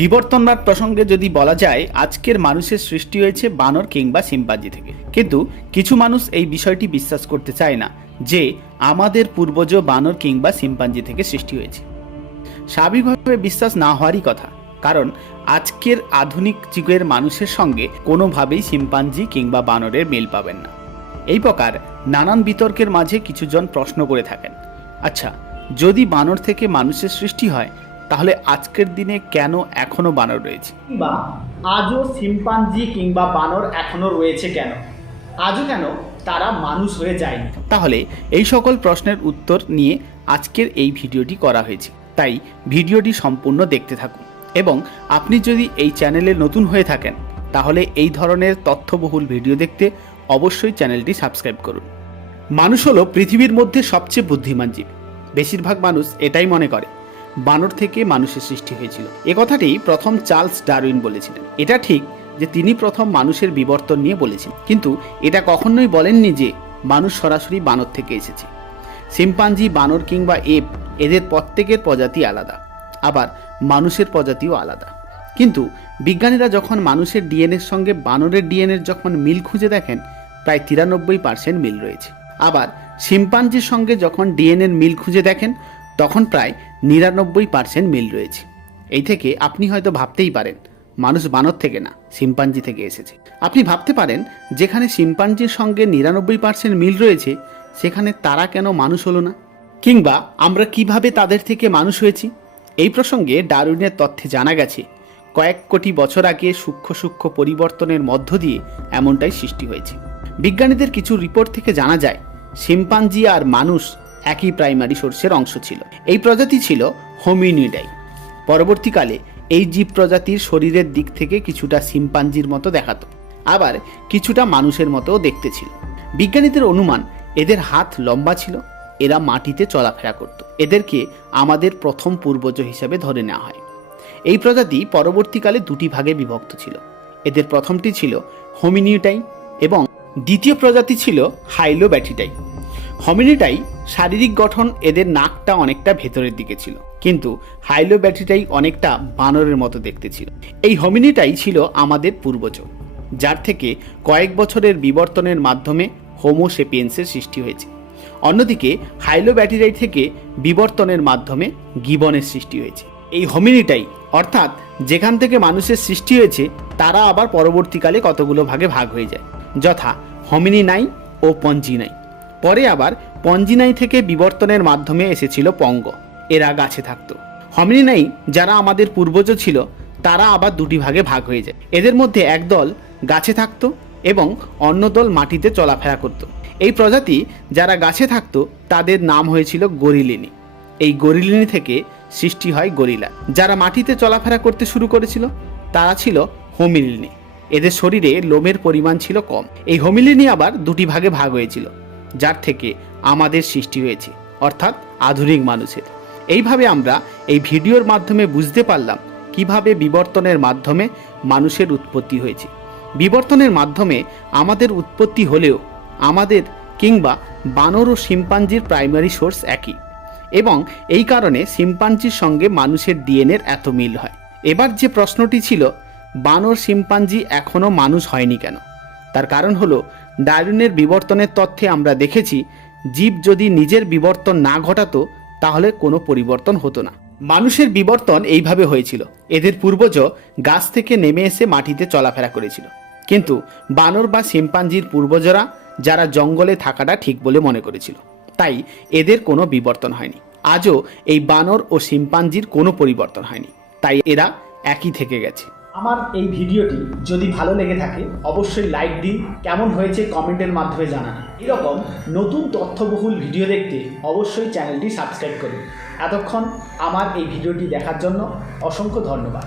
বিবর্তনবাদ প্রসঙ্গে যদি বলা যায়, আজকের মানুষের সৃষ্টি হয়েছে বানর কিংবা সিম্পাঞ্জি থেকে। কিন্তু কিছু মানুষ এই বিষয়টি বিশ্বাস করতে চায় না, যে আমাদের পূর্বজ বানর কিংবা সিম্পাঞ্জি থেকে সৃষ্টি হয়েছে। স্বাভাবিকভাবে বিশ্বাস না হওয়ারই কথা, কারণ আজকের আধুনিক যুগের মানুষের সঙ্গে কোনোভাবেই সিম্পাঞ্জি কিংবা বানরের মিল পাবেন না। এই প্রকার নানান বিতর্কের মাঝে কিছুজন প্রশ্ন করে থাকেন আচ্ছা যদি বানর থেকে মানুষের সৃষ্টি হয় তাহলে আজকের দিনে কেন এখনও বানর রয়েছে? কিংবা আজও শিম্পাঞ্জি কিংবা বানর এখনও রয়েছে কেন? আজও কেন তারা মানুষ হয়ে যায়নি? তাহলে এই সকল প্রশ্নের উত্তর নিয়ে আজকের এই ভিডিওটি করা হয়েছে। তাই ভিডিওটি সম্পূর্ণ দেখতে থাকুন এবং আপনি যদি এই চ্যানেলে নতুন হয়ে থাকেন তাহলে এই ধরনের তথ্যবহুল ভিডিও দেখতে অবশ্যই চ্যানেলটি সাবস্ক্রাইব করুন। মানুষ হলো পৃথিবীর মধ্যে সবচেয়ে বুদ্ধিমান জীব। বেশিরভাগ মানুষ এটাই মনে করে বানর থেকে মানুষের সৃষ্টি হয়েছিল। এ কথাটি প্রথম চার্লস ডারউইন বলেছিলেন। এটা ঠিক যে তিনি প্রথম মানুষের বিবর্তন নিয়ে বলেছেন। কিন্তু এটা কখনোই বলেননি যে মানুষ সরাসরি বানর থেকে এসেছে। সিম্পাঞ্জি বানর কিংবা এপ, এদের প্রত্যেকের প্রজাতি আলাদা। আবার মানুষের প্রজাতিও আলাদা। কিন্তু বিজ্ঞানীরা যখন মানুষের ডিএনএর সঙ্গে বানরের ডিএনএর যখন মিল খুঁজে দেখেন, প্রায় তিরানব্বই পার্সেন্ট মিল রয়েছে। আবার শিম্পাঞ্জির সঙ্গে যখন ডিএনএর মিল খুঁজে দেখেন তখন প্রায় নিরানব্বই পার্সেন্ট মিল রয়েছে। এই থেকে আপনি হয়তো ভাবতেই পারেন, মানুষ বানর থেকে না, শিম্পাঞ্জি থেকে এসেছে। আপনি ভাবতে পারেন, যেখানে শিম্পাঞ্জির সঙ্গে নিরানব্বই পার্সেন্ট মিল রয়েছে, সেখানে তারা কেন মানুষ হলো না? কিংবা আমরা কীভাবে তাদের থেকে মানুষ হয়েছি? এই প্রসঙ্গে ডারউইনের তথ্যে জানা গেছে, কয়েক কোটি বছর আগে সূক্ষ্ম সূক্ষ্ম পরিবর্তনের মধ্য দিয়ে এমনটাই সৃষ্টি হয়েছে। বিজ্ঞানীদের কিছু রিপোর্ট থেকে জানা যায়, শিম্পাঞ্জি আর মানুষ একই প্রাইমারি সোর্সের অংশ ছিল। এই প্রজাতি ছিল হোমিনিডাই। পরবর্তীকালে এই জীব প্রজাতির শরীরের দিক থেকে কিছুটা শিম্পাঞ্জির মতো দেখাত। আবার কিছুটা মানুষের মতোও দেখতে ছিল। বিজ্ঞানীদের অনুমান, এদের হাত লম্বা ছিল, এরা মাটিতে চলাফেরা করত। এদেরকে আমাদের প্রথম পূর্বজ হিসাবে ধরে নেওয়া হয়। এই প্রজাতি পরবর্তীকালে দুটি ভাগে বিভক্ত ছিল। এদের প্রথমটি ছিল হোমিনিউটাই এবং দ্বিতীয় প্রজাতি ছিল হাইলোব্যাটিটাই হমিনিটাই শারীরিক গঠন এদের নাকটা অনেকটা ভেতরের দিকে ছিল, কিন্তু হাইলো হাইলোব্যাটিটাই অনেকটা বানরের মতো দেখতে ছিল। এই হমিনিটাই ছিল আমাদের পূর্বজ যার থেকে কয়েক বছরের বিবর্তনের মাধ্যমে হোমোসেপিয়েন্সের সৃষ্টি হয়েছে। অন্যদিকে হাইলোব্যাটিরাই থেকে বিবর্তনের মাধ্যমে গিবনের সৃষ্টি হয়েছে। এই হমিনিটাই অর্থাৎ যেখান থেকে মানুষের সৃষ্টি হয়েছে, তারা আবার পরবর্তীকালে কতগুলো ভাগে ভাগ হয়ে যায়, যথা হমিনি নাই ও পঞ্জিনাই পরে আবার পঞ্জিনাই থেকে বিবর্তনের মাধ্যমে এসেছিল পঙ্গ। এরা গাছে থাকতো। হমিনিনাই যারা আমাদের পূর্বজ ছিল, তারা আবার দুটি ভাগে ভাগ হয়ে যায়। এদের মধ্যে একদল গাছে থাকতো এবং অন্য দল মাটিতে চলাফেরা করত। এই প্রজাতি যারা গাছে থাকতো, তাদের নাম হয়েছিল গরিলিনি। এই গরিলিনি থেকে সৃষ্টি হয় গরিলা। যারা মাটিতে চলাফেরা করতে শুরু করেছিল, তারা ছিল হোমিলিনি। এদের শরীরে লোমের পরিমাণ ছিল কম। এই হোমিলিনি আবার দুটি ভাগে ভাগ হয়েছিল। যার থেকে আমাদের সৃষ্টি হয়েছে, অর্থাৎ আধুনিক মানুষের। এইভাবে আমরা এই ভিডিওর মাধ্যমে বুঝতে পারলাম কীভাবে বিবর্তনের মাধ্যমে মানুষের উৎপত্তি হয়েছে। বিবর্তনের মাধ্যমে আমাদের উৎপত্তি হলেও আমাদের কিংবা বানর ও শিম্পাঞ্জির প্রাইমারি সোর্স একই এবং এই কারণে শিম্পাঞ্জির সঙ্গে মানুষের ডিএনএর এত মিল হয়। এবার যে প্রশ্নটি ছিল, বানর শিম্পাঞ্জি এখনও মানুষ হয়নি কেন? তার কারণ হলো ডারউইনের বিবর্তনের তথ্যে আমরা দেখেছি, জীব যদি নিজের বিবর্তন না ঘটাতো, তাহলে কোনো পরিবর্তন হতো না। মানুষের বিবর্তন এইভাবে হয়েছিল। এদের পূর্বজ গাছ থেকে নেমে এসে মাটিতে চলাফেরা করেছিল। কিন্তু বানর বা শিম্পাঞ্জির পূর্বজরা, যারা জঙ্গলে থাকাটা ঠিক বলে মনে করেছিল। তাই এদের কোনো বিবর্তন হয়নি। আজও এই বানর ও শিম্পাঞ্জির কোনো পরিবর্তন হয়নি। তাই এরা একই থেকে গেছে। আমার এই ভিডিওটি যদি ভালো লেগে থাকে, অবশ্যই লাইক দিন। কেমন হয়েছে কমেন্টের মাধ্যমে জানান। এরকম নতুন তথ্যবহুল ভিডিও দেখতে অবশ্যই চ্যানেলটি সাবস্ক্রাইব করুন। এতক্ষণ আমার এই ভিডিওটি দেখার জন্য অসংখ্য ধন্যবাদ।